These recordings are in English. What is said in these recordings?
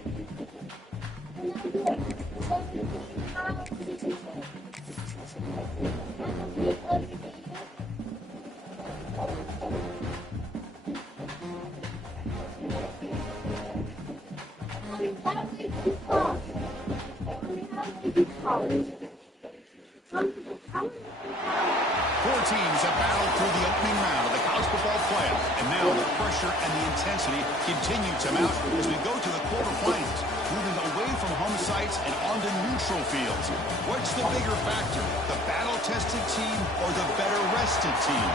Four teams have battled through the opening round of the college football playoff, and now the pressure and the intensity continue to mount as we go to the quarterfinals, moving away from home sites and onto neutral fields. What's the bigger factor, the battle-tested team or the better-rested team?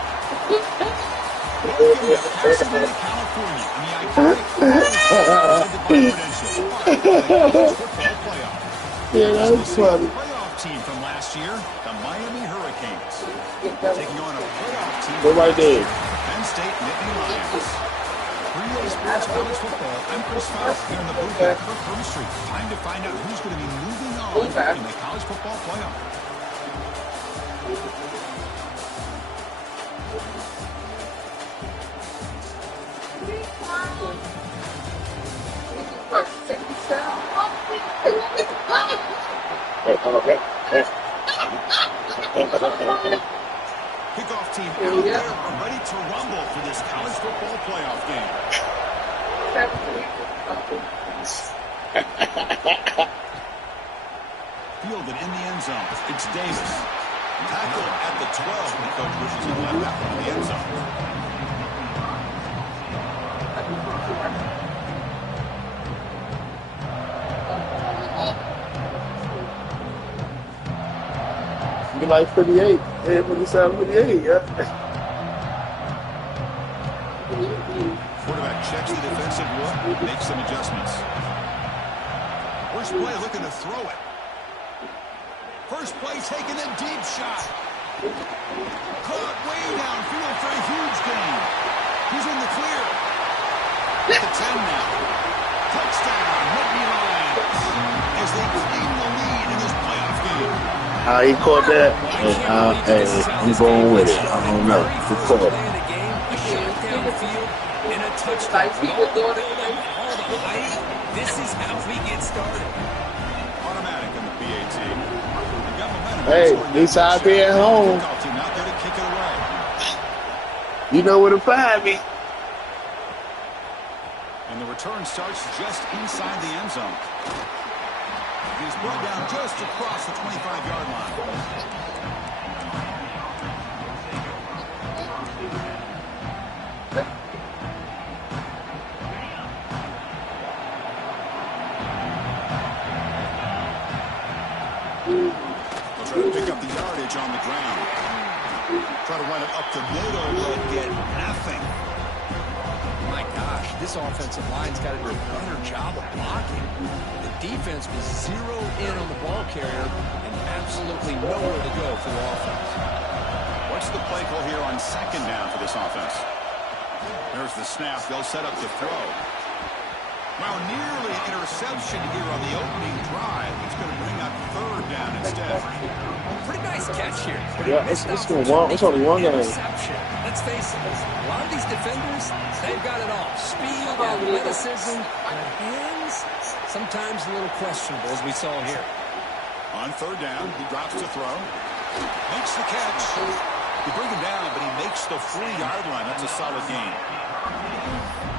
Welcome to Pasadena, California, in the iconic Presidential part of the college football playoff. Yeah, that's funny. Playoff team from last year, the Miami Hurricanes, taking on a playoff team. We're right there. Penn State Nittany Lions. 3A Sports College Football. I'm Chris Fox here in the booth at Kirk Street. Time to find out who's going to be moving on in the college football playoff. Kickoff team out there ready to rumble for this college football playoff game. Fielded in the end zone. It's Davis. Tackled at the 12. The coach wishes him left out in the end zone. Be like 58. Yeah, 57, 58, yeah. Quarterback checks the defensive look, makes some adjustments. First play looking to throw it. First play taking a deep shot. Caught way downfield for a huge gain. He's in the clear. At the 10 now. Touchdown, Nittany Lions, as they claim the lead in this playoff game. He caught that, and hey, I'm going with it. I don't know. He caught it. A shot downfield and a touchdown. All the build-up, all the hype. This is how we get started. Automatic in the PAT. You got momentum. Hey, at least I'll be at home. Not there to kick it away. You know where to find me. And the return starts just inside the end zone. He's brought down just across the 25-yard line. They'll try to pick up the yardage on the ground. Try to run it up the middle, but get nothing. My gosh, this offensive line's got to do a better job of blocking. The defense was zeroed in on the ball carrier and absolutely nowhere to go for the offense. What's the play call here on second down for this offense? There's the snap. They'll set up the throw. Well, nearly an interception here on the opening drive. It's going to bring up third down instead. Pretty nice catch here. Yeah, it's only one game. Let's face it, a lot of these defenders, they've got it all. Speed, athleticism, and hands, sometimes a little questionable, as we saw here. On third down, he drops to throw. Makes the catch. You bring him down, but he makes the 40-yard line. That's a solid gain.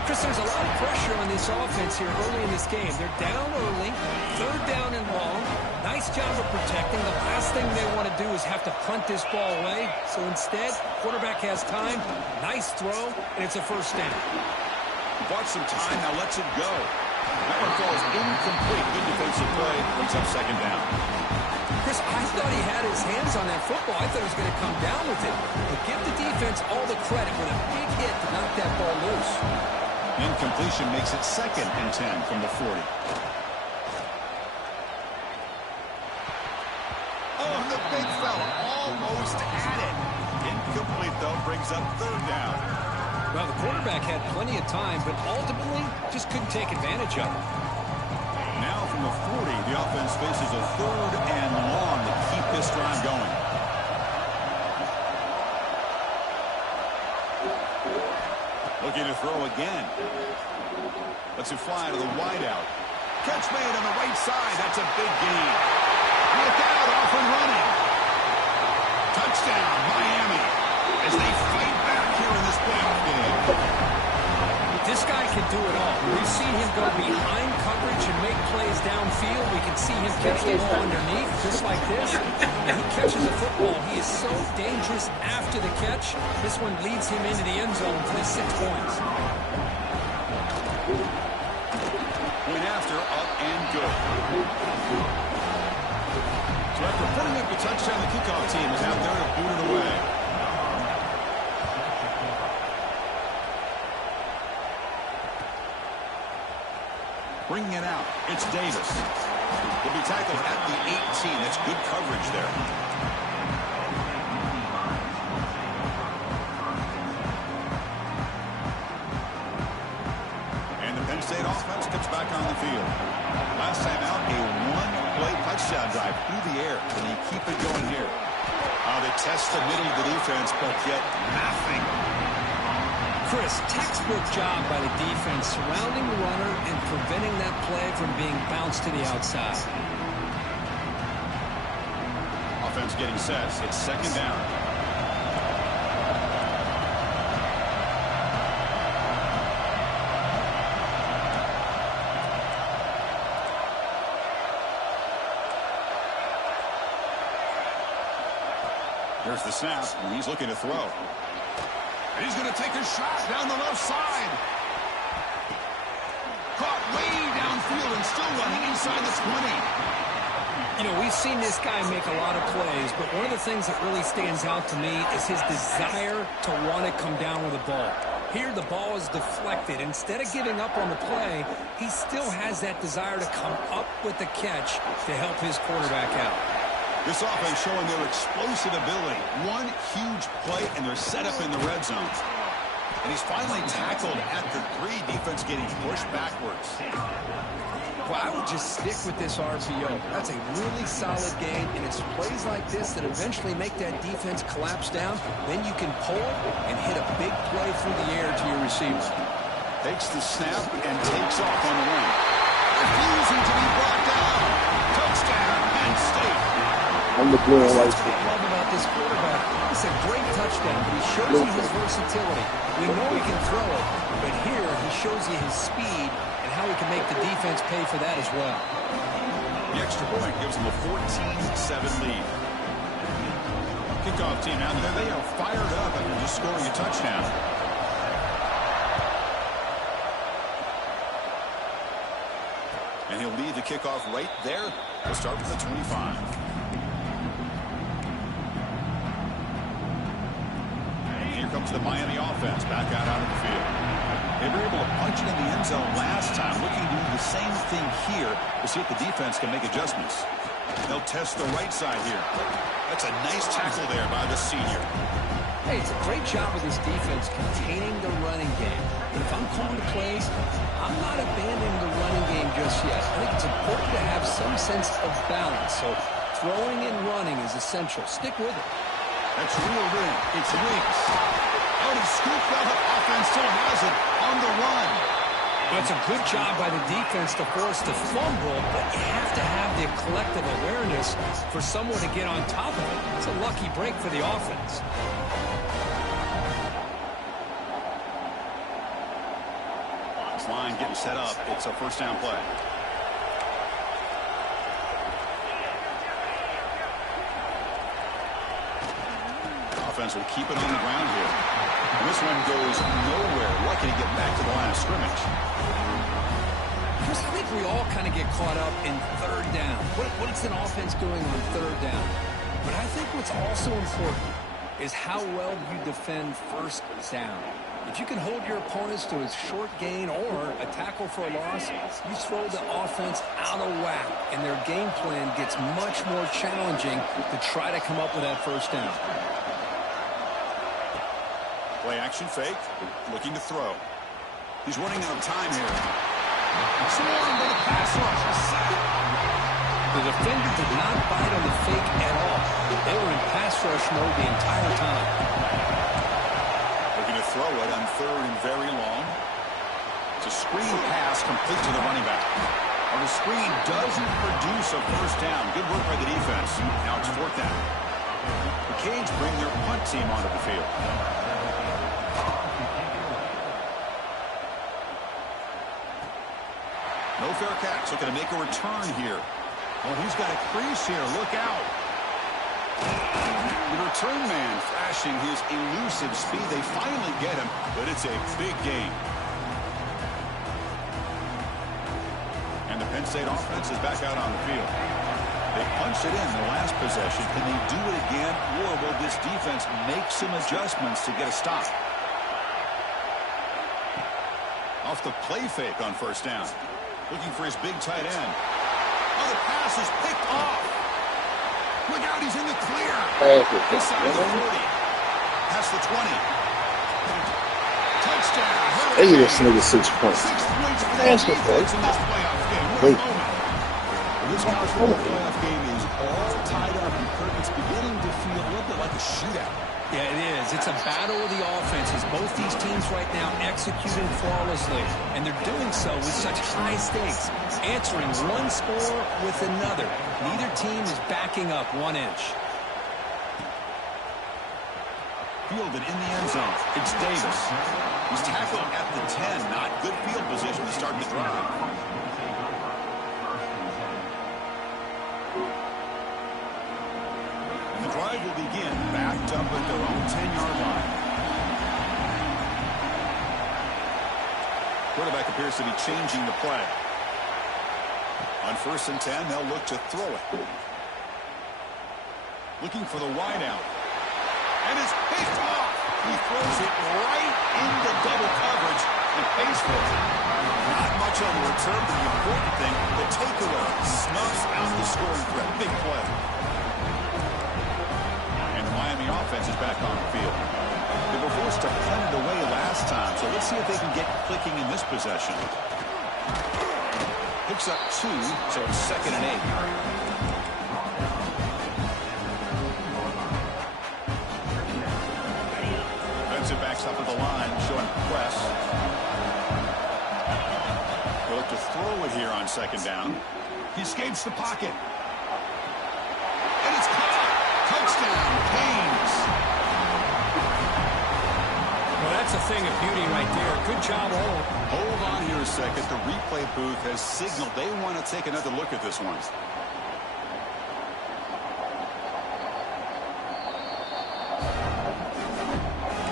Chris, there's a lot of pressure on this offense here early in this game. They're down early, third down and long. Nice job of protecting. The last thing they want to do is have to punt this ball away. So instead, quarterback has time, nice throw, and it's a first down. Bought some time, now lets it go. That one falls incomplete. Good defensive play, brings up second down. Chris, I thought he had his hands on that football. I thought he was going to come down with it. But give the defense all the credit with a big hit to knock that ball loose. Incompletion makes it second and 10 from the 40. Oh, the big fella almost had it. Incomplete, though, brings up third down. Well, the quarterback had plenty of time, but ultimately just couldn't take advantage of it. Now from the 40, the offense faces a third and long to keep this drive going. Looking to throw again. Lets it fly to the wideout. Catch made on the right side. That's a big gain. Look out, off and running. Touchdown, Miami, as they fight back here in this playoff game. This guy can do it all. We've seen him go behind coverage and make plays downfield. We can see him catch the ball underneath, just like this. And he catches the football. He is so dangerous after the catch. This one leads him into the end zone for the 6 points. Point after, up and good. So after putting up a touchdown, the kickoff team is out there to boot it away. Bringing it out, it's Davis. He'll be tackled at the 18. That's good coverage there. And the Penn State offense comes back on the field. Last time out, a one-play touchdown drive through the air. Can they keep it going here? They test the middle of the defense, but yet nothing. Chris, textbook job by the defense surrounding the runner and preventing that play from being bounced to the outside. Offense getting set. It's second down. Here's the snap, and he's looking to throw. And he's going to take a shot down the left side. Caught way downfield and still running inside the 20. You know, we've seen this guy make a lot of plays, but one of the things that really stands out to me is his desire to want to come down with the ball. Here, the ball is deflected. Instead of giving up on the play, he still has that desire to come up with the catch to help his quarterback out. This offense showing their explosive ability. One huge play, and they're set up in the red zone. And he's finally tackled at the 3. Defense getting pushed backwards. Well, I would just stick with this RPO. That's a really solid game, and it's plays like this that eventually make that defense collapse down. Then you can pull it and hit a big play through the air to your receiver. Takes the snap and takes off on the run. Refusing to be brought down. Touchdown, Penn State. On the blue and white. That's what I love about this quarterback. It's a great touchdown, but he shows you his versatility. We know he can throw it, but here he shows you his speed and how he can make the defense pay for that as well. The extra point gives them a 14-7 lead. Kickoff team out there, they are fired up after just scoring a touchdown. And he'll lead the kickoff right there. We'll start from the 25. Here comes the Miami offense back out onto the field. They were able to punch it in the end zone last time, looking to do the same thing here to see if the defense can make adjustments. They'll test the right side here. That's a nice tackle there by the senior. Hey, it's a great job of this defense containing the running game. But if I'm calling the plays, I'm not abandoning the running game just yet. I think it's important to have some sense of balance. So throwing and running is essential. Stick with it. That's reeled in. It's Wings. Oh, he scooped up. Offense still has it on the run. That's a good job by the defense to force the fumble, but you have to have the collective awareness for someone to get on top of it. It's a lucky break for the offense. This line getting set up. It's a first down play. Offense will keep it on the ground here. And this one goes nowhere. Lucky to get back to the line of scrimmage. Chris, I think we all kind of get caught up in third down. What's an offense doing on third down? But I think what's also important is how well you defend first down. If you can hold your opponents to a short gain or a tackle for a loss, you throw the offense out of whack, and their game plan gets much more challenging to try to come up with that first down. Play action fake, looking to throw. He's running out of time here. Swarmed by the pass rush. The defender did not bite on the fake at all. They were in pass rush mode the entire time. Looking to throw it on third and very long. It's a screen pass complete to the running back. Well, the screen doesn't produce a first down. Good work by the defense. Now it's 4th down. The Canes bring their punt team onto the field. No fair catch. Looking to make a return here. Well, he's got a crease here. Look out. The return man flashing his elusive speed. They finally get him, but it's a big gain. And the Penn State offense is back out on the field. They punched it in the last possession. Can they do it again? Or will this defense make some adjustments to get a stop? Off the play fake on 1st down. Looking for his big tight end. Oh, the pass is picked off. Look out, he's in the clear. Inside the 40. Past the 20. Touchdown. Hey, this nigga 6 points. 6 points for the That's defense in this playoff game. What a Wait. moment. This college football playoff game is all tied up, and Kirk, it's beginning to feel a little bit like a shootout. Yeah, it is. It's a battle of the offenses. Both these teams right now executing flawlessly, and they're doing so with such high stakes, answering one score with another. Neither team is backing up 1 inch. Fielded in the end zone. It's Davis. He's tackled at the 10. Not good field position to start the drive. And the drive will begin backed up at their own 10-yard line. Quarterback appears to be changing the play. On 1st and 10, they'll look to throw it. Looking for the wide out. And it's picked off. He throws it right into double coverage and pays for it. Not much on the return, but the important thing, the takeaway snuffs out the scoring threat. Big play. And the Miami offense is back on the field. They were forced to punt it away last time, so let's see if they can get clicking in this possession. Picks up 2, so it's 2nd and 8. Defensive backs up at the line, showing press. They'll look to throw it here on 2nd down. He escapes the pocket. And it's caught. Touchdown, Canes. Well, that's a thing of beauty right there. Good job all. Hold on here a second. The replay booth has signaled they want to take another look at this one.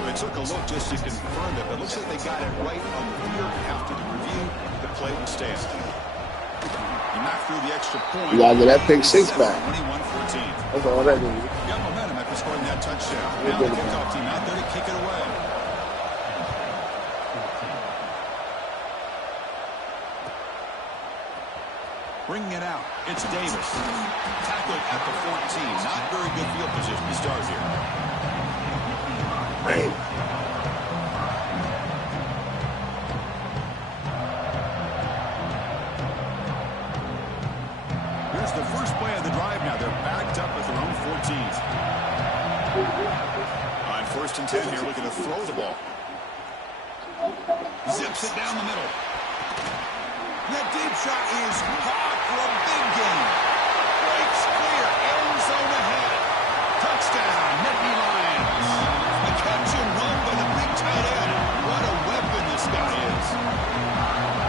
They took a look just to confirm it, but it looks like they got it right on the field. After the review, the play will stand. He knocked through the extra point. You gotta get that pick 6 back. 21-14. That's all that is. Got momentum after scoring that touchdown. Now the kickoff team out there to kick it away. Bringing it out, it's Davis. Tackled at the 14. Not very good field position to start here. Right. Here's the first play of the drive now. They're backed up at their own 14. On 1st and 10 here, looking to throw the ball. Zips it down the middle. That deep shot is caught for a big gain. Breaks clear. End zone ahead. Touchdown, Nittany Lions. A catch and run by the big tight end. What a weapon this guy is.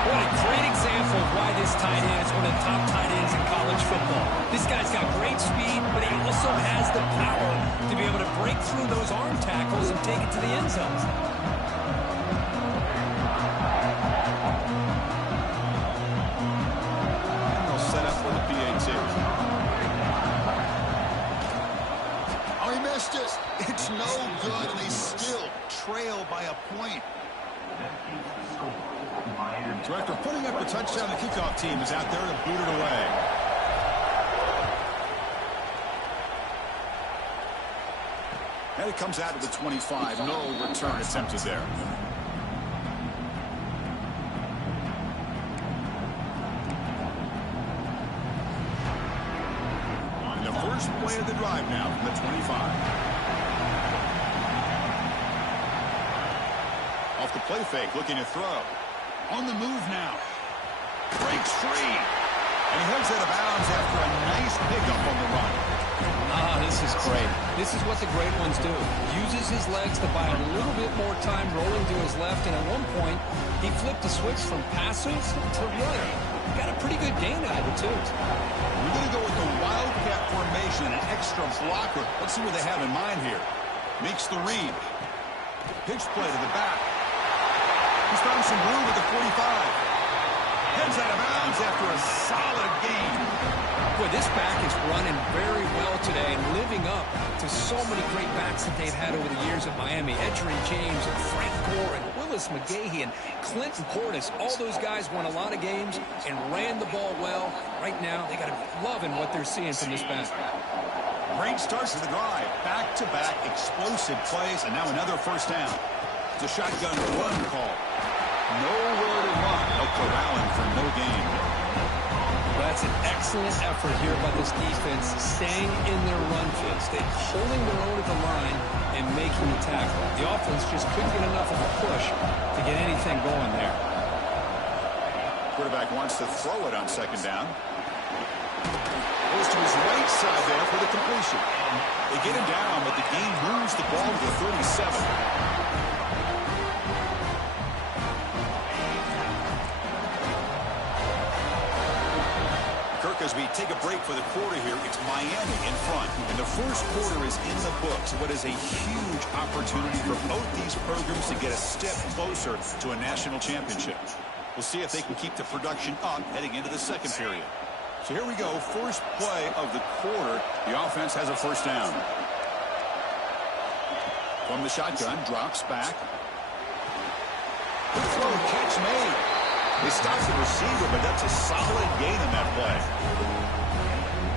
What a great example of why this tight end is one of the top tight ends in college football. This guy's got great speed, but he also has the power to be able to break through those arm tackles and take it to the end zone. Set up for the PAT. Oh, he missed it. It's no good, and they still trail by a point. So after putting up a touchdown, the kickoff team is out there to boot it away. And it comes out of the 25. No return attempted there. First play of the drive now from the 25. Off the play fake, looking to throw. On the move now. Breaks free. And he heads out of bounds after a nice pickup on the run. Ah, this is great. This is what the great ones do. Uses his legs to buy a little bit more time rolling to his left, and at one point, he flipped the switch from passive to running. Got a pretty good gain out of it, too. We're going to go with the wildcat formation, an extra blocker. Let's see what they have in mind here. Makes the read. Pitch play to the back. He's found some room at the 45. Heads out of bounds after a solid gain. Boy, this back is running very well today and living up to so many great backs that they've had over the years at Miami. Edgerrin James and Frank Gore and Willis McGahee and Clinton Portis. All those guys won a lot of games and ran the ball well. Right now, they got to be loving what they're seeing from this back. Great start to the drive. Back-to-back explosive plays, and now another first down. It's a shotgun run call. Nowhere to run, but corralling for no gain. That's an excellent effort here by this defense, staying in their run fits. They're holding their own at the line and making the tackle. The offense just couldn't get enough of a push to get anything going there. Quarterback wants to throw it on second down. Goes to his right side there for the completion. They get him down, but the game moves the ball to the 37. As we take a break for the quarter here, it's Miami in front. And the first quarter is in the books. What is a huge opportunity for both these programs to get a step closer to a national championship. We'll see if they can keep the production up heading into the second period. So here we go. First play of the quarter. The offense has a first down. From the shotgun, drops back. Good throw, catch made. They stop the receiver, but that's a solid gain in that play.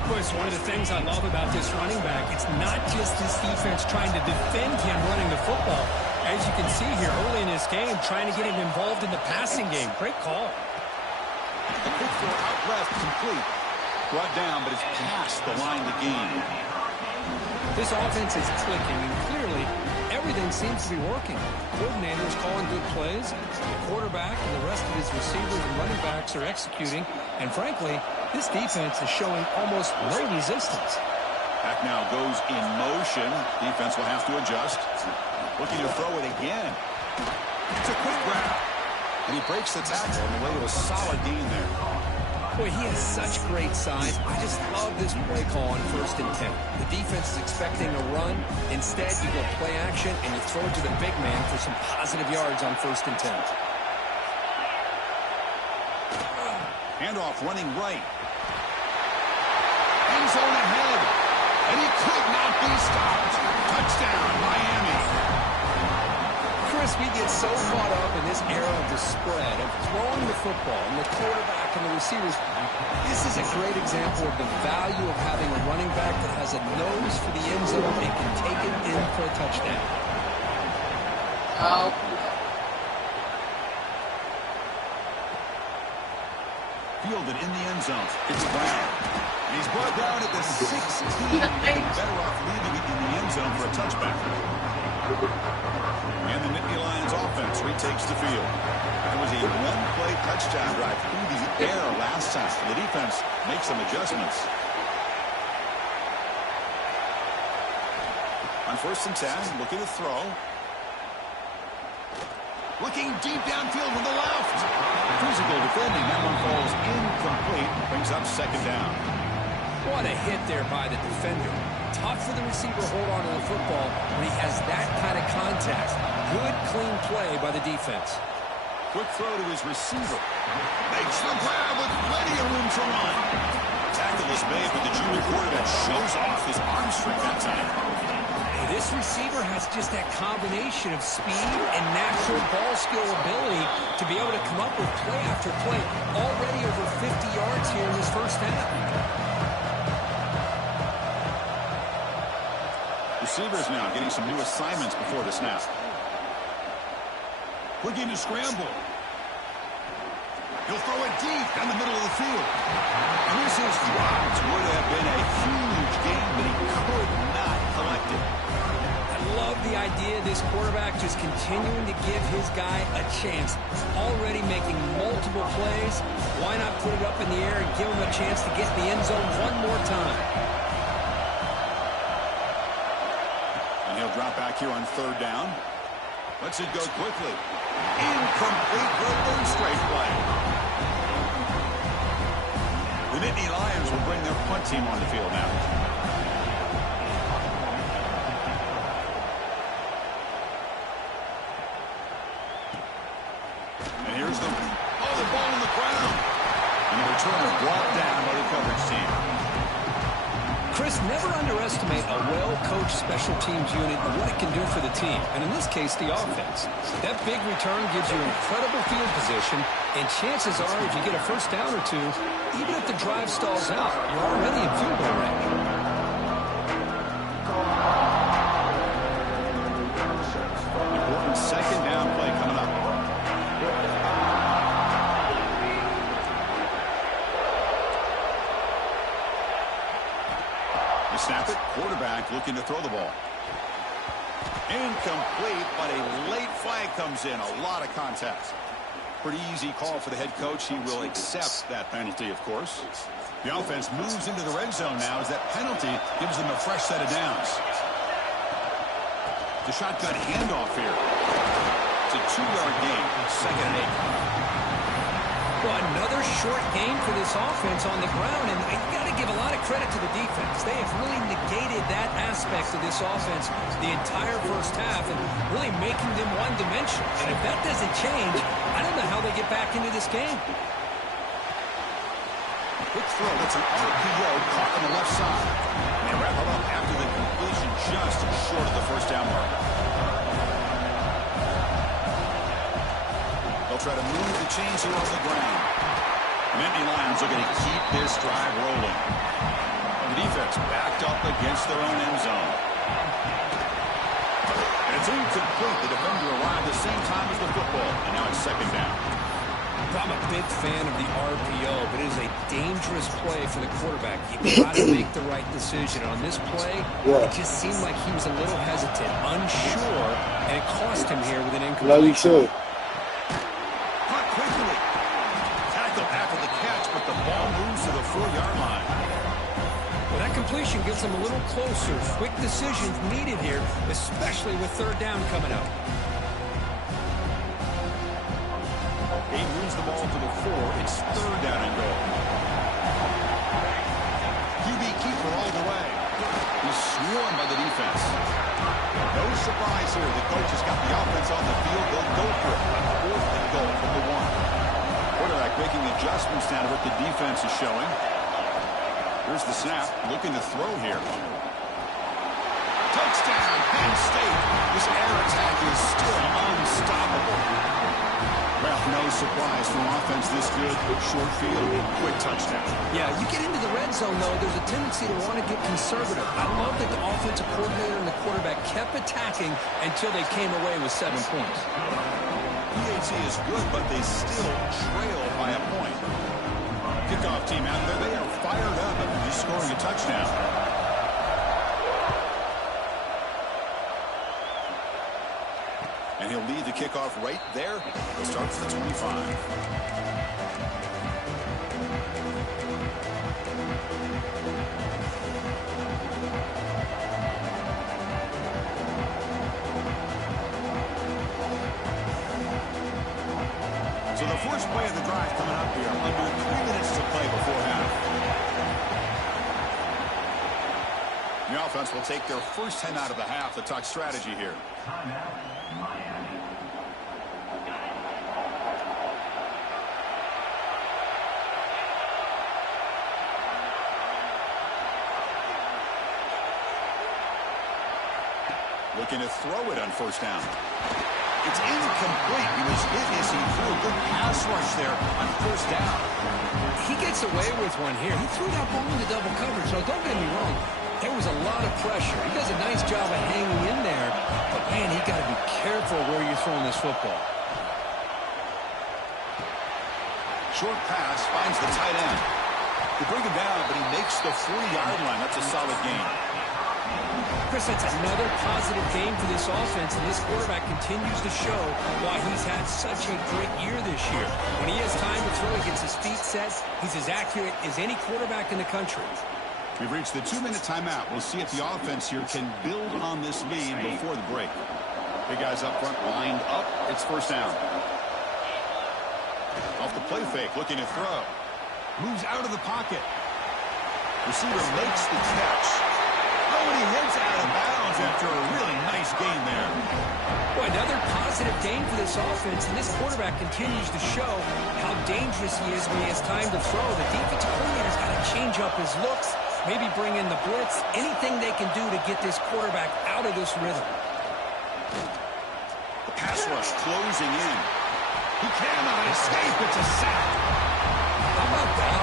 Of course, one of the things I love about this running back, it's not just this defense trying to defend him running the football. As you can see here early in this game, trying to get him involved in the passing game. Great call. A quick throw out left, complete. Brought down, but it's past the line to gain. This offense is clicking, and clearly everything seems to be working. Coordinator is calling good plays. The quarterback and the rest of his receivers and running backs are executing. And frankly, this defense is showing almost no resistance. Back now goes in motion. Defense will have to adjust. Looking to throw it again. It's a quick grab. And he breaks the tackle on the way to a solid gain there. Boy, he has such great size. I just love this play call on 1st and 10. The defense is expecting a run. Instead, you go play action, and you throw it to the big man for some positive yards on 1st and 10. Handoff running right. End zone ahead. And he could not be stopped. Touchdown, Miami. Chris, we get so caught up in this era of the spread, of throwing the football, and the quarterback and the receivers. This is a great example of the value of having a running back that has a nose for the end zone and can take it in for a touchdown. Fielded in the end zone. It's Brown. And he's brought down at the 16. Better off leaving it in the end zone for a touchback. And the Nittany Lions offense retakes the field. It was a one-play touchdown drive through the air last time. The defense makes some adjustments. On 1st and 10, looking to throw. Looking deep downfield to the left. Physical defending. That one falls incomplete. Brings up second down. What a hit there by the defender. Tough for the receiver to hold on to the football when he has that kind of contact. Good, clean play by the defense. Quick throw to his receiver. Makes the grab with plenty of room to run. Tackle is made, but the junior quarterback shows off his arm strength that time. This receiver has just that combination of speed and natural ball skill ability to be able to come up with play after play. Already over 50 yards here in this first half. Receivers now getting some new assignments before the snap. Looking to scramble. He'll throw it deep down the middle of the field. And this is dropped. Would have been a huge game, but he could not collect it. I love the idea of this quarterback just continuing to give his guy a chance. Already making multiple plays. Why not put it up in the air and give him a chance to get in the end zone one more time? And he'll drop back here on third down. Lets it go quickly. Incomplete for a third straight play. The Nittany Lions will bring their punt team on the field now. And here's the ball on the ground. And the returner brought down by the coverage team. Chris, never underestimate a well-coached special teams unit and what it can do for the team, and in this case, the offense. That big return gives you incredible field position, and chances are, if you get a first down or two, even if the drive stalls out, you're already in field goal range. Important second down play coming up. Snap it, quarterback looking to throw the ball. Incomplete, but a late flag comes in. A lot of contact. Pretty easy call for the head coach. He will accept that penalty, of course. The offense moves into the red zone now as that penalty gives them a fresh set of downs. The shotgun handoff here. It's a 2-yard gain, 2nd and 8. Well, another short game for this offense on the ground, and you got to give a lot of credit to the defense. They have really negated that aspect of this offense the entire first half and really making them one-dimensional. And if that doesn't change, I don't know how they get back into this game. Quick throw. That's an RPO caught on the left side. And they wrap it up after the completion just short of the first down mark. They'll try to move the chains here off the ground. Nittany Lions are going to keep this drive rolling. And the defense backed up against their own end zone. And it's incomplete. The defender arrived the same time as the football. And now it's second down. I'm a big fan of the RPO, but it is a dangerous play for the quarterback. You've got to make the right decision. On this play, it just seemed like he was a little hesitant, unsure, and it cost him here with an incomplete. No, you should. After the catch, but the ball moves to the 4-yard line. Well, that completion gets them a little closer. Quick decisions needed here, especially with third down coming up. He moves the ball to the 4. It's third down and goal. QB keeper all the way. He's swarmed by the defense. No surprise here. The coach has got the offense on the field. They'll go for it. 4th and goal from the 1. Quarterback making adjustments down to what the defense is showing. Here's the snap. Looking to throw here. Touchdown, Penn State. This air attack is still unstoppable. Well, no surprise from offense this good. Short field, quick touchdown. Yeah, you get into the red zone, though, there's a tendency to want to get conservative. I love that the offensive coordinator and the quarterback kept attacking until they came away with 7 points. PAT is good, but they still trail by a point. Kickoff team out there, they are fired up after just scoring a touchdown. And he'll lead the kickoff right there. It starts at the 25. So the first play of the drive coming up here. Under 3 minutes to play before half. The offense will take their first 10 out of the half to talk strategy here. Looking to throw it on first down. It's incomplete. He was hit as he threw a good pass rush there on first down. He gets away with one here. He threw that ball into double coverage, so don't get me wrong. There was a lot of pressure. He does a nice job of hanging in there, but man, he got to be careful where you're throwing this football. Short pass finds the tight end. They bring him down, but he makes the 40-yard line. That's a solid gain. Chris, that's another positive game for this offense, and this quarterback continues to show why he's had such a great year this year. When he has time to throw, he gets his feet set. He's as accurate as any quarterback in the country. We've reached the 2-minute timeout. We'll see if the offense here can build on this lead before the break. Big guys up front lined up. It's first down. Off the play fake, looking to throw. Moves out of the pocket. Receiver makes the catch. Oh, and he heads out of bounds after a really nice gain there. Boy, another positive game for this offense, and this quarterback continues to show how dangerous he is when he has time to throw. The defensive coordinator's got to change up his looks, maybe bring in the blitz, anything they can do to get this quarterback out of this rhythm. The pass rush closing in. He cannot escape. It's a sack. How about that?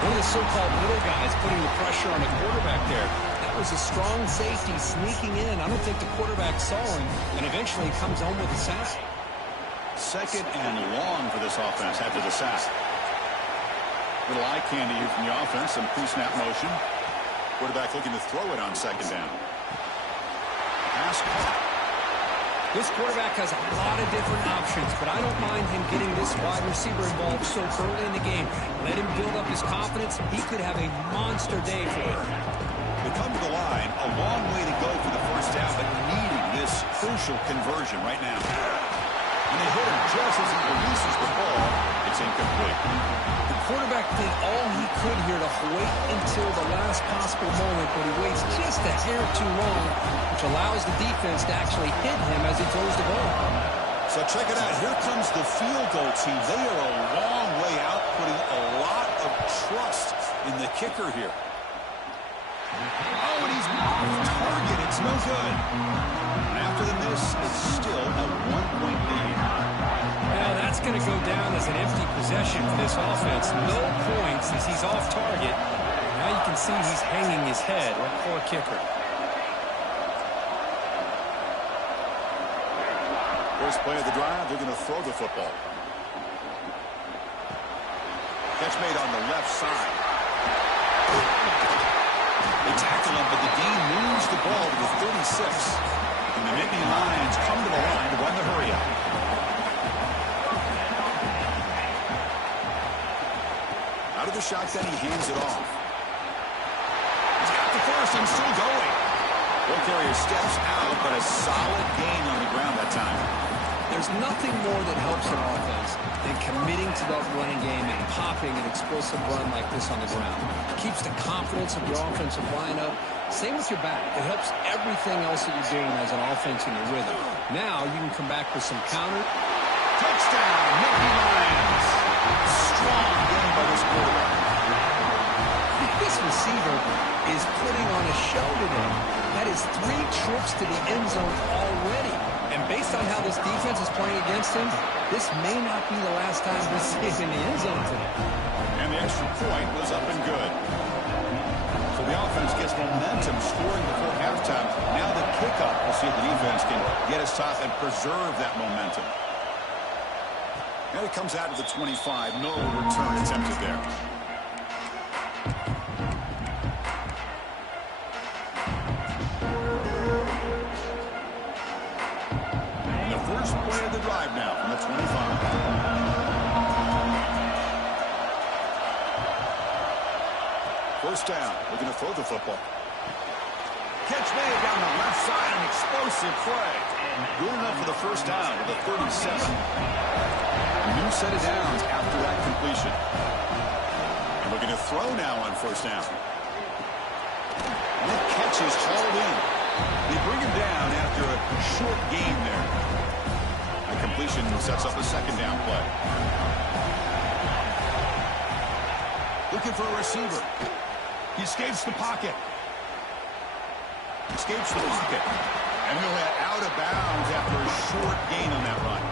One of the so-called little guys putting the pressure on the quarterback there. That was a strong safety sneaking in. I don't think the quarterback saw him, and eventually comes home with a sack. Second and long for this offense after the sack. Little eye candy here from the offense. Some pre-snap motion. Quarterback looking to throw it on second down. Pass caught. This quarterback has a lot of different options, but I don't mind him getting this wide receiver involved so early in the game. Let him build up his confidence. He could have a monster day for him. They come to the line. A long way to go for the first down, but needing this crucial conversion right now. And they hit him just as he releases the ball. It's incomplete. The quarterback did all he could here to wait until the last possible moment, but he waits just a hair too long, which allows the defense to actually hit him as he throws the ball. So check it out. Here comes the field goal team. They are a long way out, putting a lot of trust in the kicker here. Oh, and he's off target. It's no good. And after the miss, it's still a 1-point lead. Now that's going to go down as an empty possession for this offense. No points as he's off target. Now you can see he's hanging his head. What poor kicker. First play of the drive, they're going to throw the football. Catch made on the left side. They tackle him, but the gain moves the ball to the 36. And the Nittany Lions come to the line to run the hurry-up. Out of the shotgun, he hands it off. He's got the first and still going. Ball carrier steps out, but a solid gain on the ground that time. There's nothing more that helps an offense than committing to that running game and popping an explosive run like this on the ground. It keeps the confidence of your offensive line up. Same with your back. It helps everything else that you're doing as an offense in your rhythm. Now you can come back with some counter. Touchdown, Nittany Lions. Strong game by this quarterback. This receiver is putting on a show today. That is 3 trips to the end zone already. And based on how this defense is playing against him, this may not be the last time we see him in the end zone today. And the extra point was up and good. So the offense gets momentum scoring before halftime. Now the kickoff. We'll see if the defense can get us top and preserve that momentum. Now it comes out to the 25. No return attempted there. First play of the drive now from the 25. First down. Looking to throw the football. Catch made down the left side. An explosive play. Good enough for the first down with a 37. A new set of downs after that completion. And looking to throw now on first down. That catch is hauled in. They bring him down after a short gain there. Completion sets up a second down play. Looking for a receiver. He escapes the pocket. Escapes the pocket. And he'll head out of bounds after a short gain on that run.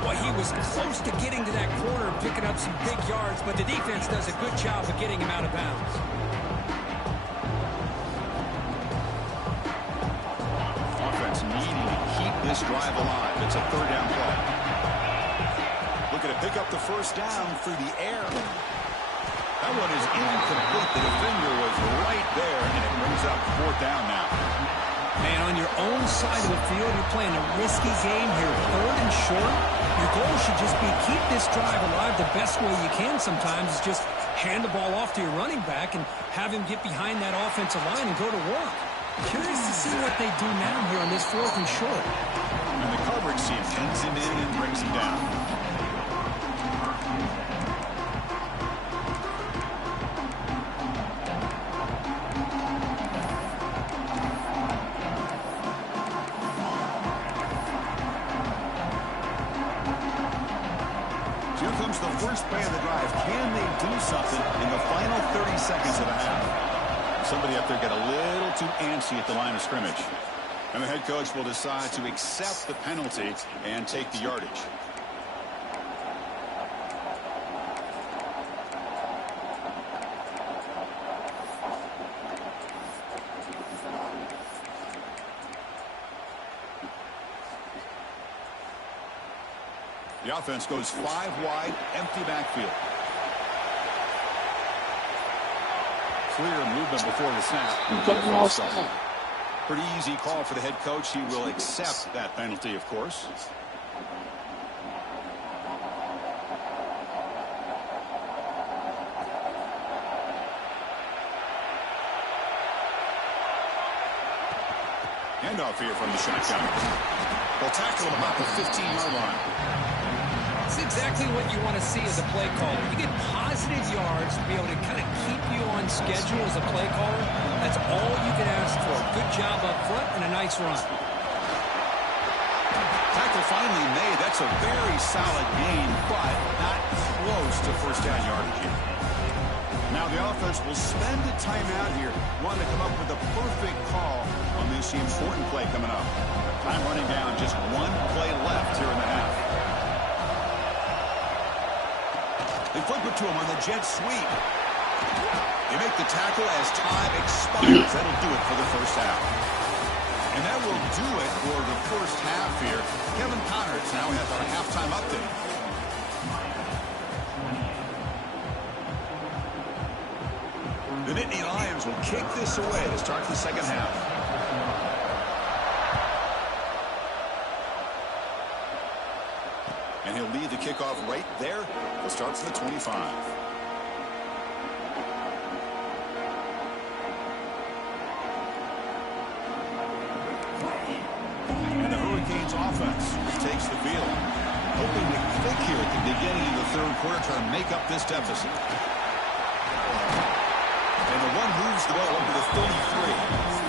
Boy, he was close to getting to that corner and picking up some big yards, but the defense does a good job of getting him out of bounds. Offense needing to keep this drive alive. It's a third down play. Looking to pick up the first down through the air. That one is incomplete. The defender was right there, and it brings up 4th down now. Man, on your own side of the field, you're playing a risky game here. 3rd and short. Your goal should just be keep this drive alive the best way you can sometimes is just hand the ball off to your running back and have him get behind that offensive line and go to work. Curious to see what they do now here on this 4th and short. And the coverage team pins him in and brings him down. Here comes the first play of the drive. Can they do something in the final 30 seconds of the half? Somebody up there got a little too antsy at the line of scrimmage. And the head coach will decide to accept the penalty and take the yardage. The offense goes 5 wide, empty backfield. Clear movement before the snap. Pretty easy call for the head coach. He will accept that penalty, of course. Handoff here from the shotgun. They'll tackle him about the 15-yard line. That's exactly what you want to see as a play caller. You get positive yards to be able to kind of keep you on schedule as a play caller. That's all you can ask for. Good job up front and a nice run. Tackle finally made. That's a very solid gain, but not close to first down yardage here. Now the offense will spend a timeout here, wanting to come up with a perfect call on this important play coming up. Time running down, just one play left here in the half. They flip it to him on the jet sweep. They make the tackle as time expires. That'll do it for the first half. And that will do it for the first half here. Kevin Connors now has our halftime update. The Nittany Lions will kick this away to start the second half. And he'll lead the kickoff right there. He'll start from the 25. And the Hurricanes offense takes the field. Hoping to click here at the beginning of the third quarter, trying to make up this deficit. And the one moves the ball over to 33.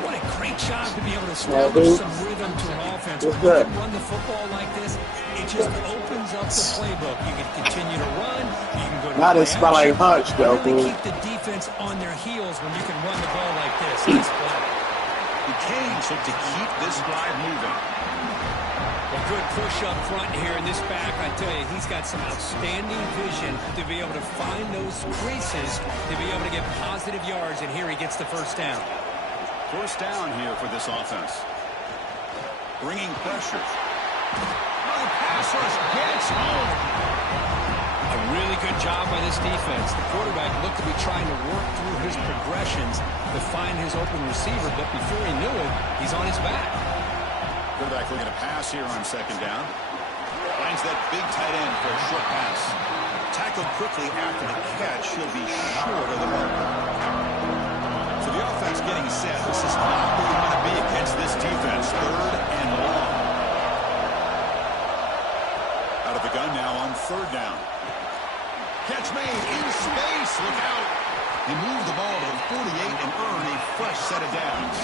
What a great job to be able to establish some rhythm to an offense. When you can run the football like this, it just opens up the playbook. You can continue to run. You can go to not as spot like hunch, though. Really keep the defense on their heels when you can run the ball like this. Nice play. The Canes look to keep this drive moving. A good push up front here in this back. I tell you, he's got some outstanding vision to be able to find those creases, to be able to get positive yards, and here he gets the first down. First down here for this offense. Bringing pressure. Oh, the pass rush gets home. A really good job by this defense. The quarterback looked to be trying to work through his progressions to find his open receiver, but before he knew it, he's on his back. Quarterback looking to pass here on second down. Finds that big tight end for a short pass. Tackled quickly after the catch. He'll be short of the mark. So the offense getting set. This is not where you want to be against this defense. Third and long. Out of the gun now on third down. Catch made in space. Look out. He moved the ball to the 48 and earned a fresh set of downs.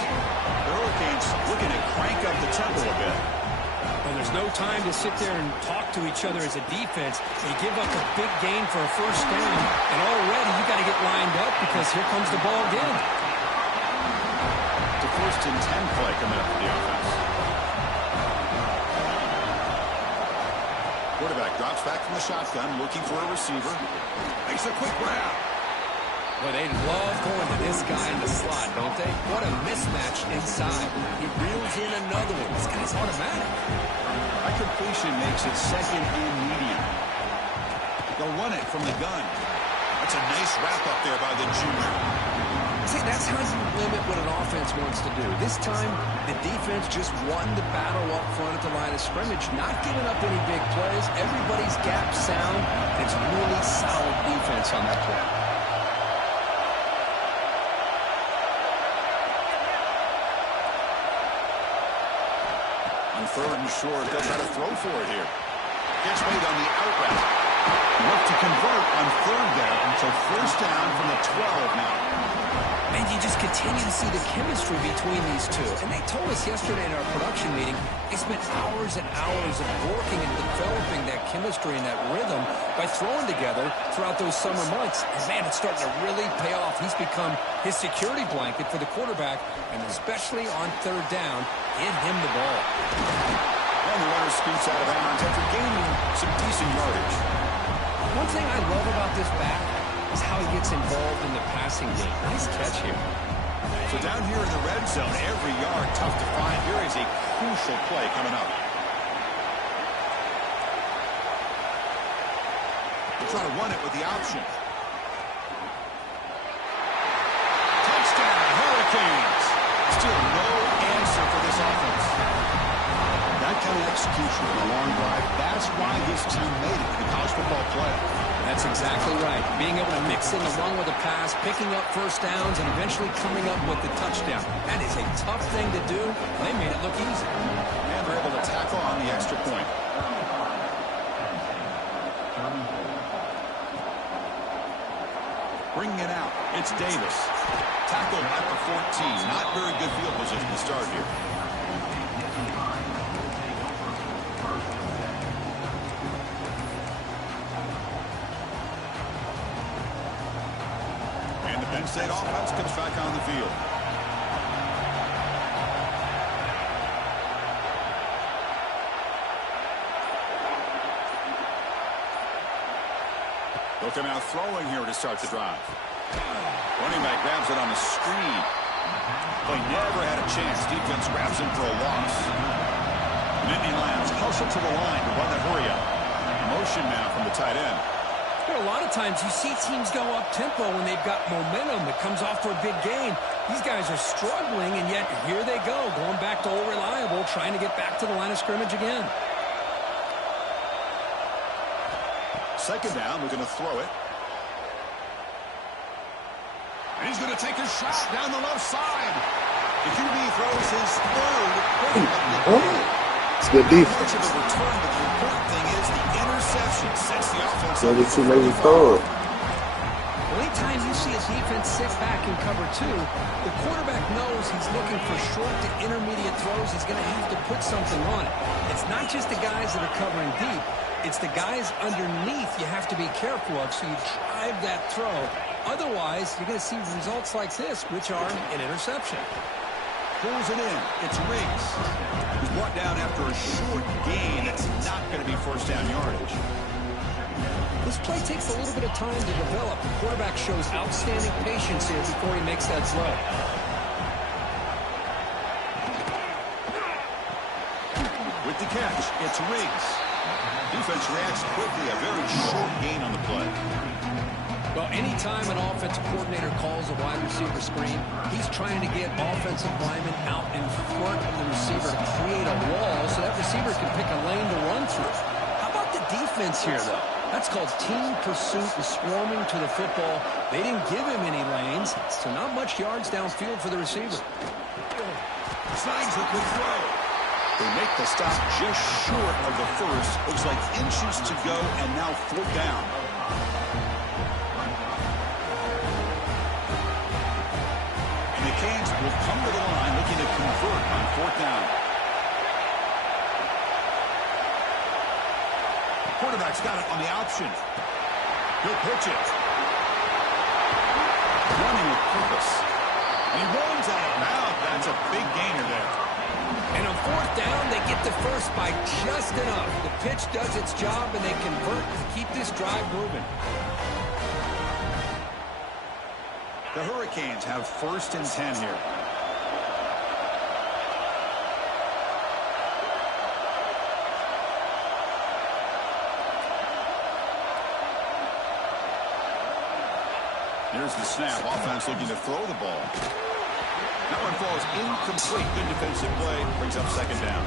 The Hurricanes looking to crank up the tempo a bit. Well, there's no time to sit there and talk to each other as a defense. You give up a big gain for a first down, and already you got to get lined up because here comes the ball again. The first and 10 play coming up for the offense. Quarterback drops back from the shotgun, looking for a receiver. Makes a quick grab. Well, they love going to this guy in the slot, don't they? What a mismatch inside. He reels in another one. This guy's automatic. That completion makes it second and medium. They'll run it from the gun. That's That's a nice wrap-up there by the junior. See, that's how you limit what an offense wants to do. This time, the defense just won the battle up front at the line of scrimmage, not giving up any big plays. Everybody's gap sound, and it's really solid defense on that play. On third and short, they'll try to throw for it here. Catch made on the out route. Look to convert on third down, so first down from the 12 now. And you just continue to see the chemistry between these two. And they told us yesterday in our production meeting, they spent hours and hours of working and developing that chemistry and that rhythm by throwing together throughout those summer months. And, man, it's starting to really pay off. He's become his security blanket for the quarterback, and especially on third down, give him the ball. And the runner scoots out of bounds after gaining some decent yardage. One thing I love about this back is how he gets involved in the passing game. Nice catch here. So down here in the red zone, every yard tough to find. Here is a crucial play coming up. They're trying to run it with the option. Touchdown, Hurricanes. Still no answer for this offense. That kind of execution on a long drive, that's why this team made it in the college football playoff. That's exactly right. Being able to mix in the run with a pass, picking up first downs, and eventually coming up with the touchdown. That is a tough thing to do. They made it look easy. And they're able to tack on the extra point. Bringing it out, it's Davis. Tackle at the 14. Not very good field position to start here. Penn State offense comes back on the field. They'll come out throwing here to start the drive. Running back grabs it on the screen. Play never had a chance. Defense grabs him for a loss. Nittany Lions hustle to the line to run the hurry up. Motion now from the tight end. A lot of times you see teams go up-tempo when they've got momentum that comes off for a big gain. These guys are struggling, and yet here they go, going back to old reliable, trying to get back to the line of scrimmage again. Second down, we're going to throw it. And he's going to take a shot down the left side. The QB throws his third. It's good defense. Much of a return, but the important thing is the interception sets the offense up. Too late to throw it. Well, anytime you see a defense sit back in cover two, the quarterback knows he's looking for short to intermediate throws. He's going to have to put something on it. It's not just the guys that are covering deep. It's the guys underneath you have to be careful of, so you drive that throw. Otherwise, you're going to see results like this, which are an interception. Pulls it in. It's Riggs. He's brought down after a short gain. It's not going to be first down yardage. This play takes a little bit of time to develop. The quarterback shows outstanding patience here before he makes that throw. With the catch, it's Riggs. Defense reacts quickly. A very short gain on the play. Well, anytime an offensive coordinator calls a wide receiver screen, he's trying to get offensive linemen out in front of the receiver to create a wall so that receiver can pick a lane to run through. How about the defense here, though? That's called team pursuit and swarming to the football. They didn't give him any lanes, so not much yards downfield for the receiver. Signs a quick throw. They make the stop just short of the first. Looks like inches to go, and now fourth down. And the Canes will come to the line looking to convert on fourth down. Quarterback's got it on the option. He'll pitch it. Running with purpose. And he runs out of bounds. That's a big gainer there. And on fourth down, they get the first by just enough. The pitch does its job, and they convert to keep this drive moving. The Hurricanes have first and 10 here. Here's the snap. Offense looking to throw the ball. That one falls incomplete. Good defensive play. Brings up second down.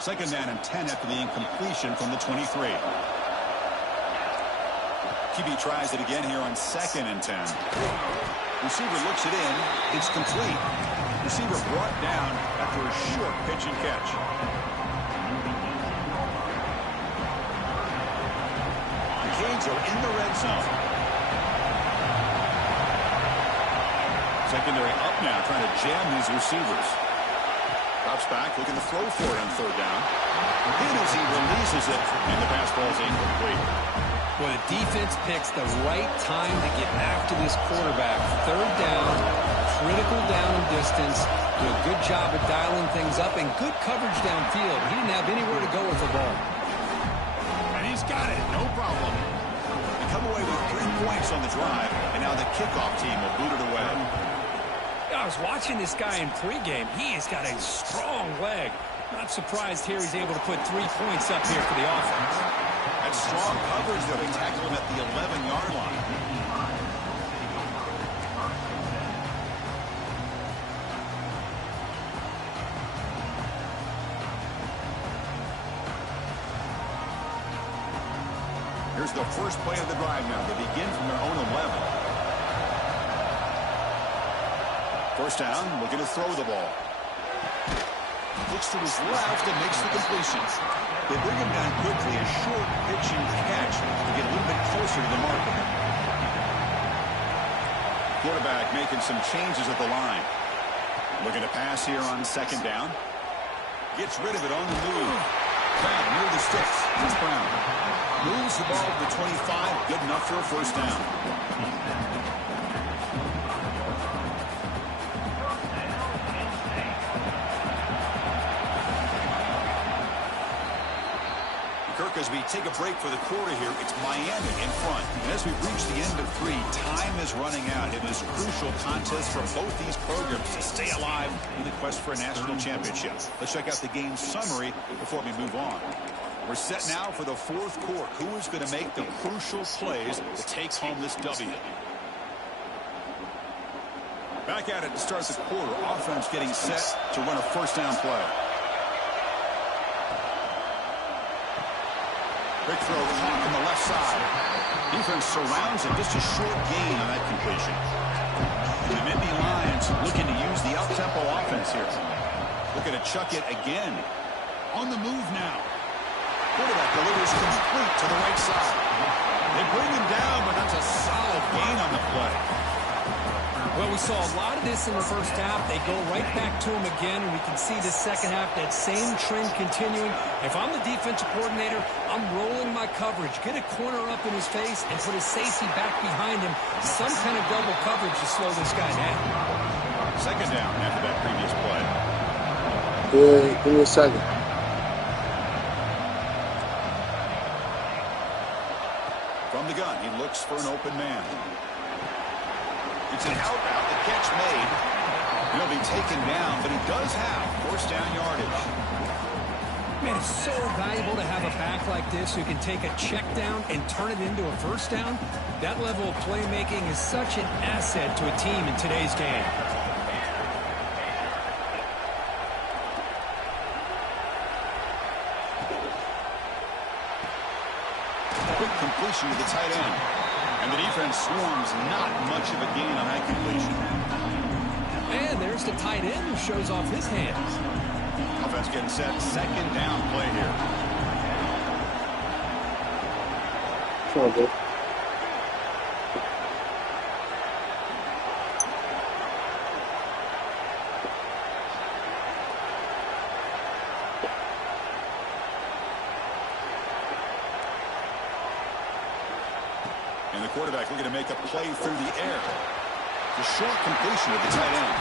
Second down and 10 after the incompletion from the 23. QB tries it again here on second and 10. Receiver looks it in. It's complete. Receiver brought down after a short pitch and catch. The Canes are in the red zone. Secondary up now, trying to jam these receivers. Drops back, looking to throw for it on third down. Hit as he releases it, and the pass ball is incomplete. Well, the defense picks the right time to get after this quarterback. Third down, critical down and distance. Do a good job of dialing things up and good coverage downfield. He didn't have anywhere to go with the ball. And he's got it, no problem. They come away with 3 points on the drive, and now the kickoff team will boot it away. I was watching this guy in pregame. He has got a strong leg. Not surprised here he's able to put 3 points up here for the offense. That's strong coverage, though. They tackle him at the 11-yard line. Here's the first play of the drive now. They begin from their own 11. First down, looking to throw the ball. Looks to his left and makes the completion. They bring him down quickly, a short pitch and catch to get a little bit closer to the marker. Quarterback making some changes at the line. Looking to pass here on second down. Gets rid of it on the move. Brown near the sticks. It's Brown. Moves the ball to the 25. Good enough for a first down. As we take a break for the quarter here, it's Miami in front. And as we reach the end of 3, time is running out. It is a crucial contest for both these programs to stay alive in the quest for a national championship. Let's check out the game summary before we move on. We're set now for the fourth quarter. Who is going to make the crucial plays to take home this W? Back at it to start the quarter. Offense getting set to run a first down play. Quick throw caught from the left side. Defense surrounds him. Just a short gain on that completion. And the Nittany Lions looking to use the up-tempo offense here. Looking to chuck it again. On the move now. Quarterback delivers complete to the right side. They bring him down, but that's a solid gain on the play. Well, we saw a lot of this in the first half. They go right back to him again, and we can see the second half, that same trend continuing. If I'm the defensive coordinator, I'm rolling my coverage. Get a corner up in his face and put his safety back behind him. Some kind of double coverage to slow this guy down. Second down after that previous play. Yeah, give me a second. From the gun, he looks for an open man. It's an out route, the catch made. He'll be taken down, but he does have first down yardage. Man, it's so valuable to have a back like this who can take a check down and turn it into a first down. That level of playmaking is such an asset to a team in today's game. Quick completion to the tight end. And the defense swarms, not much of a gain on that completion. And there's the tight end who shows off his hands. Offense getting set. Second down play here. Sure, dude. And the quarterback looking to make a play through the air. The short completion of the tight end.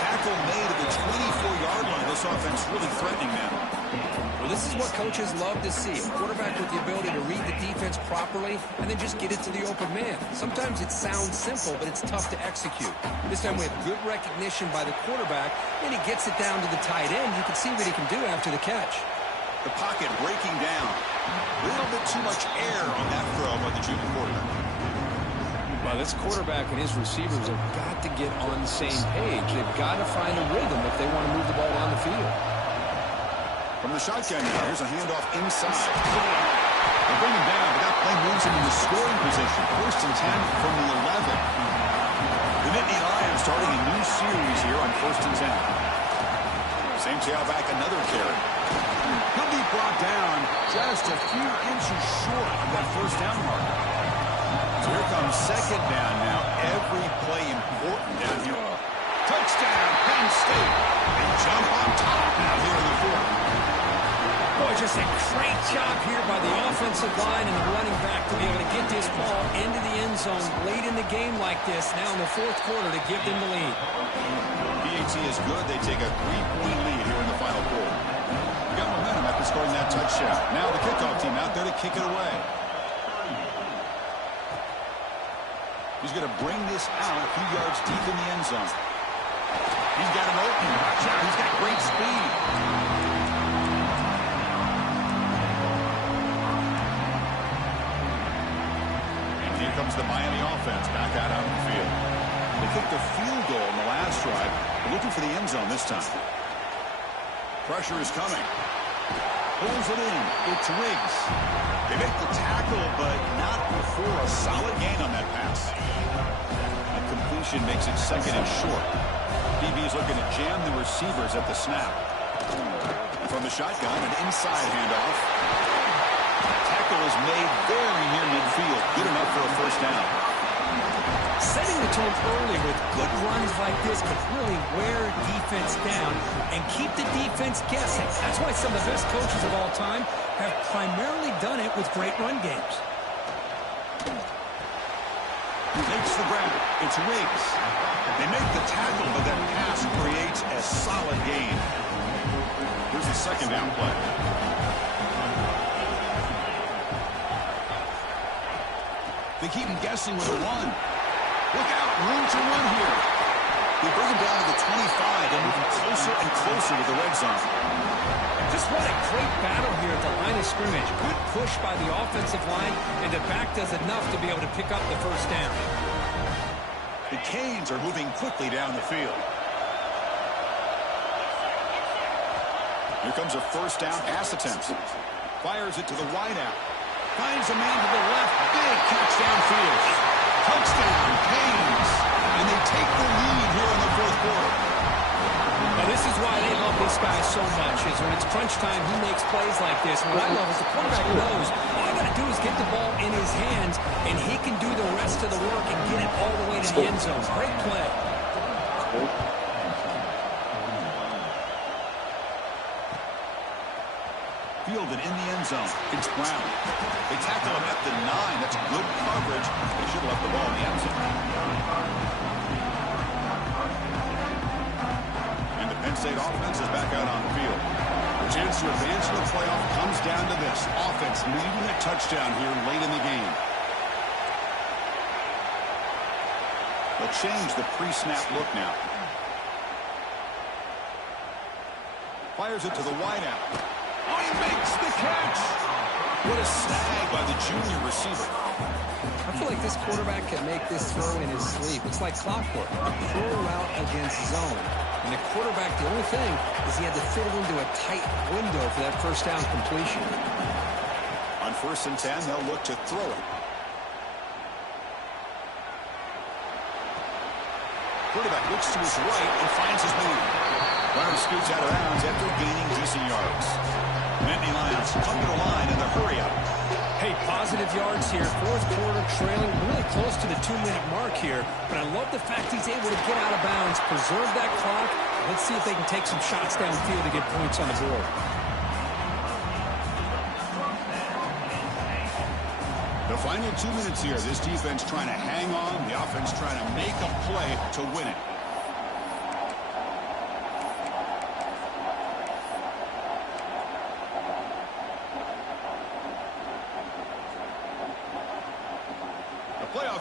Tackle made at the 24-yard line. This offense really threatening now. Well, this is what coaches love to see. A quarterback with the ability to read the defense properly and then just get it to the open man. Sometimes it sounds simple, but it's tough to execute. This time we have good recognition by the quarterback, and he gets it down to the tight end. You can see what he can do after the catch. The pocket breaking down. A little bit too much air on that throw by the junior quarterback. Well, this quarterback and his receivers have got to get on the same page. They've got to find a rhythm if they want to move the ball down the field. From the shotgun now, here's a handoff inside. They bring him down, but that play moves him into scoring position. 1st and 10 from the 11. The Nittany Lions starting a new series here on 1st and 10. Same tailback, another carry. He'll be brought down just a few inches short of that 1st down mark. So here comes 2nd down now. Every play important down here. Touchdown, Penn State. They jump on top now here in the 4th. Boy, just a great job here by the offensive line and the running back to be able to get this ball into the end zone late in the game like this, now in the 4th quarter, to give them the lead. PAT is good. They take a 3-point lead here in the final quarter. We got momentum after scoring that touchdown. Now the kickoff team out there to kick it away. He's going to bring this out a few yards deep in the end zone. He's got him open. Watch out. He's got great speed. And here comes the Miami offense back out on the field. They kicked a field goal in the last drive. Looking for the end zone this time. Pressure is coming. Pulls it in. It's Riggs. They make the tackle, but not before a solid gain on that pass. That completion makes it 2nd and short. DB is looking to jam the receivers at the snap. From the shotgun, an inside handoff. Tackle is made very near midfield. Good enough for a 1st down. Setting the tone early with good runs like this can really wear defense down and keep the defense guessing. That's why some of the best coaches of all time have primarily done it with great run games. Makes the grab. It's Riggs. They make the tackle, but that pass creates a solid gain. Here's the 2nd down play. They keep him guessing with a run. Look out, room to run here. They bring him down to the 25 and move him closer and closer to the red zone. Just what a great battle here at the line of scrimmage. Good push by the offensive line, and the back does enough to be able to pick up the 1st down. The Canes are moving quickly down the field. Here comes a 1st down pass attempt. Fires it to the wideout. Finds a man to the left. Big catch downfield. Touchdown, Canes. And they take the lead here in the 4th quarter. Now, this is why they love this guy so much, is when it's crunch time, he makes plays like this. What I love is the quarterback knows all I got to do is get the ball in his hands, and he can do the rest of the work and get it all the way to the end zone. Great play. Fielded in the end zone. It's Brown. They tackle him at the 9. That's good coverage. They should have left the ball in the end zone. And the Penn State offense is back out on the field. A chance to advance to the playoff comes down to this. Offense needing a touchdown here late in the game. They'll change the pre-snap look now. Fires it to the wideout. Oh, he makes the catch. What a snag by the junior receiver. I feel like this quarterback can make this throw in his sleep. It's like clockwork, a pro route against zone. And the quarterback, the only thing is he had to fit it into a tight window for that 1st down completion. On 1st and 10, they'll look to throw it. Quarterback looks to his right and finds his man. Runner scoots out of bounds after gaining decent yards. Nittany Lions come to the line in the hurry up. Hey, positive yards here. 4th quarter trailing really close to the 2-minute mark here. But I love the fact he's able to get out of bounds, preserve that clock. Let's see if they can take some shots downfield to get points on the board. The final 2 minutes here. This defense trying to hang on. The offense trying to make a play to win it.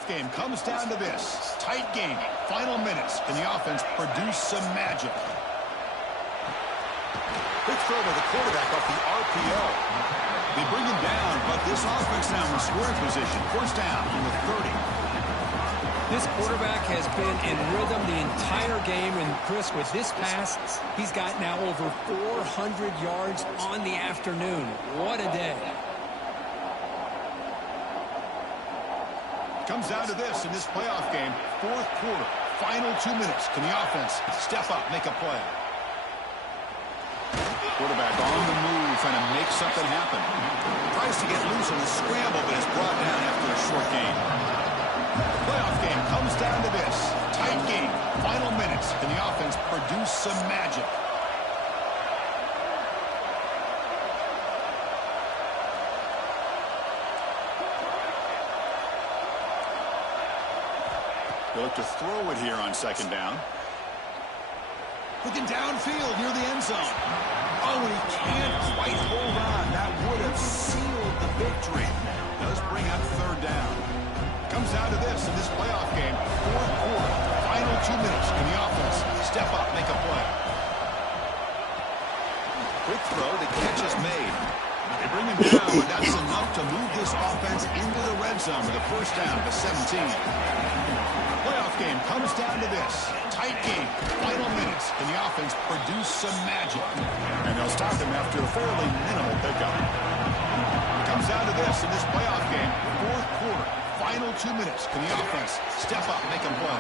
playoff game comes down to this. Tight game. Final minutes. Can the offense produce some magic? Quick throw by the quarterback off the RPO. They bring him down, but this offense now in scoring position. First down from the 30. This quarterback has been in rhythm the entire game, and Chris, with this pass, he's got now over 400 yards on the afternoon. What a day. Comes down to this in this playoff game. Fourth quarter, final 2 minutes. Can the offense step up, make a play? Quarterback on the move, trying to make something happen. Tries to get loose on the scramble, but is brought down after a short gain. The playoff game comes down to this. Tight game, final minutes. Can the offense produce some magic? They look to throw it here on second down. Looking downfield near the end zone. Oh, and he can't quite hold on. That would have sealed the victory. Does bring up third down. Comes down to this in this playoff game. Fourth quarter, final 2 minutes. Can the offense step up, make a play? Quick throw, the catch is made. They bring him down, but that's enough to move this offense into the red zone with a first down to 17. Playoff game comes down to this. Tight game, final minutes. Can the offense produce some magic? And they'll stop him after a fairly minimal pickup. It comes down to this in this playoff game. Fourth quarter, final 2 minutes. Can the offense step up, make a play?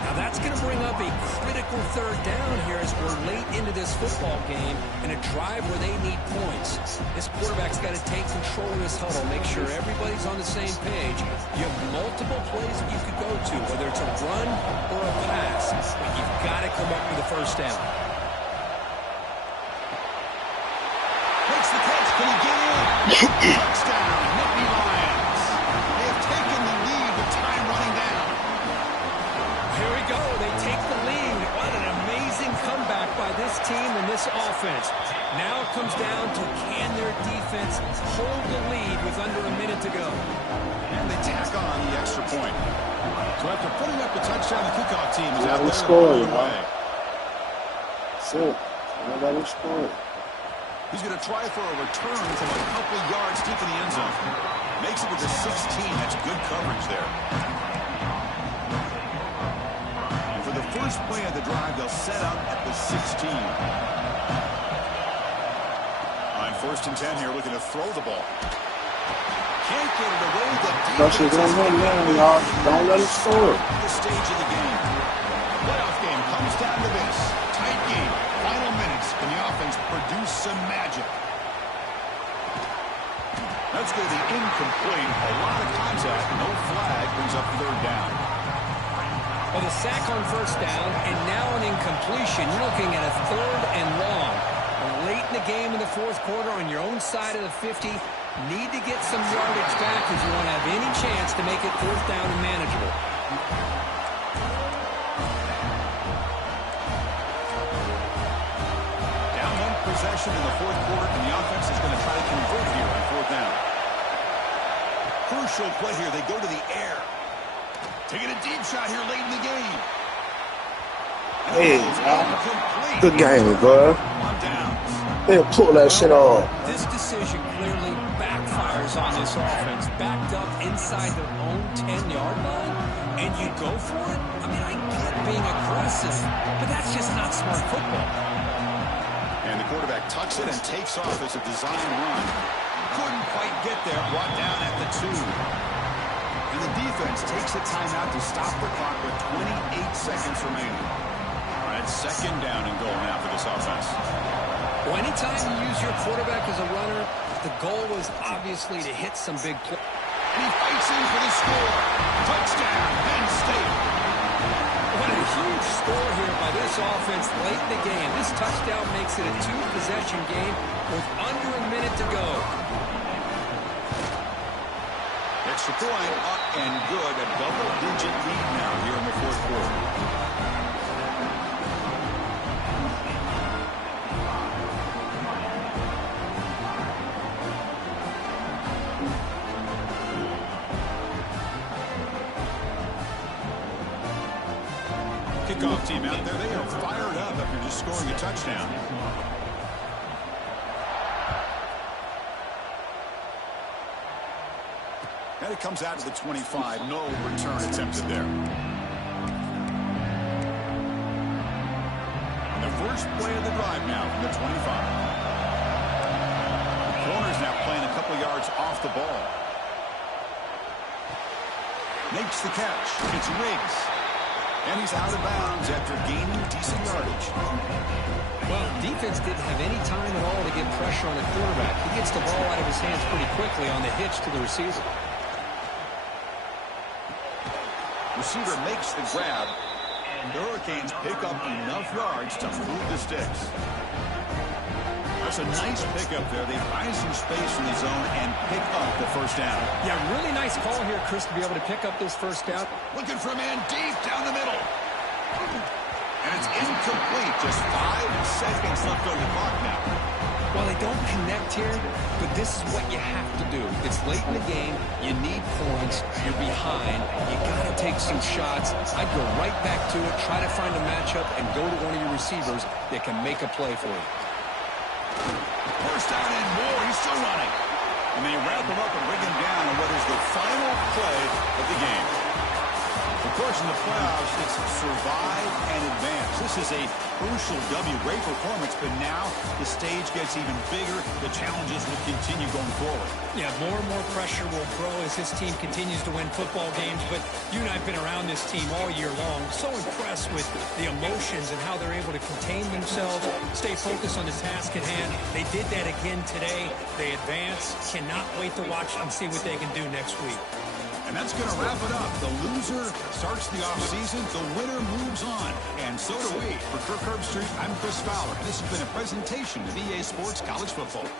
Now that's going to bring up a critical third down here as we're late into this football game in a drive where they need points. This quarterback's got to take control of this huddle, make sure everybody's on the same page. You have multiple plays that you could go to, whether it's a run or a pass, but you've got to come up with a first down. Makes the catch. Can he get in? Touchdown, Nittany Lions. They have taken the lead with time running down. Here we go. They take the lead. What an amazing comeback by this team and this offense. Now it comes down to can their defense hold the lead with under a minute to go. And they tack on the extra point. So after putting up a touchdown, the kickoff team is out there scoring, away. So, nobody scored. He's going to try for a return from a couple yards deep in the end zone. Makes it with the 16. That's good coverage there. And for the first play of the drive, they'll set up at the 16. On first and 10 here, looking to throw the ball. Can't get it away. The defense is y'all. Don't let it score. the stage of the game. Playoff game comes down to this. Tight game. Final minutes. Can the offense produce some magic? That's going to be incomplete. A lot of contact. No flag. Brings up third down. Well, the sack on first down, and now an incompletion. You're looking at a third and long. Late in the game in the fourth quarter on your own side of the 50. Need to get some yardage back if you want to have any chance to make it fourth down and manageable. Down one possession in the fourth quarter, and the offense is going to try to convert here on fourth down. Crucial play here. They go to the air. Taking a deep shot here late in the game. Hey, Incomplete. good game, bro. On downs. They'll pull that shit off. This decision clearly backfires on this offense. Backed up inside their own 10-yard line, and you go for it? I mean, I get being aggressive, but that's just not smart football. And the quarterback tucks it and takes off as a design run. Couldn't quite get there. Brought down at the 2. And the defense takes a timeout to stop the clock with 28 seconds remaining. All right, second down and goal now for this offense. Well, anytime you use your quarterback as a runner, the goal was obviously to hit some big plays. And he fights in for the score. Touchdown, Penn State. What a huge score here by this offense late in the game. This touchdown makes it a 2-possession game with under a minute to go. Extra point up and good. A double-digit lead now here in the fourth quarter. kickoff team out there. They are fired up after just scoring a touchdown. And it comes out to the 25. No return attempted there. On the first play of the drive now from the 25. The corner's now playing a couple yards off the ball. Makes the catch. It's Riggs. And he's out of bounds after gaining decent yardage. Well, defense didn't have any time at all to get pressure on the quarterback. He gets the ball out of his hands pretty quickly on the hitch to the receiver. Receiver makes the grab, and the Hurricanes pick up enough yards to move the sticks. That's a nice pickup there. They find some space in the zone and pick up the first down. Yeah, really nice call here, Chris, to be able to pick up this first down. Looking for a man deep down the middle. And it's incomplete. Just 5 seconds left on the clock now. Well, they don't connect here, but this is what you have to do. It's late in the game. You need points. You're behind. You got to take some shots. I'd go right back to it, try to find a matchup, and go to one of your receivers that can make a play for you. First down and more. He's still running. And they wrap him up and bring him down on what is the final play of the game. Of course, in the playoffs, it's survive and advance. This is a crucial W. Great performance, but now the stage gets even bigger. The challenges will continue going forward. Yeah, more and more pressure will grow as this team continues to win football games. But you and I have been around this team all year long. So impressed with the emotions and how they're able to contain themselves, stay focused on the task at hand. They did that again today. They advance. Cannot wait to watch and see what they can do next week. And that's going to wrap it up. The loser starts the offseason. The winner moves on. And so do we. For Kirk Herbstreit, I'm Chris Fowler. This has been a presentation of EA Sports College Football.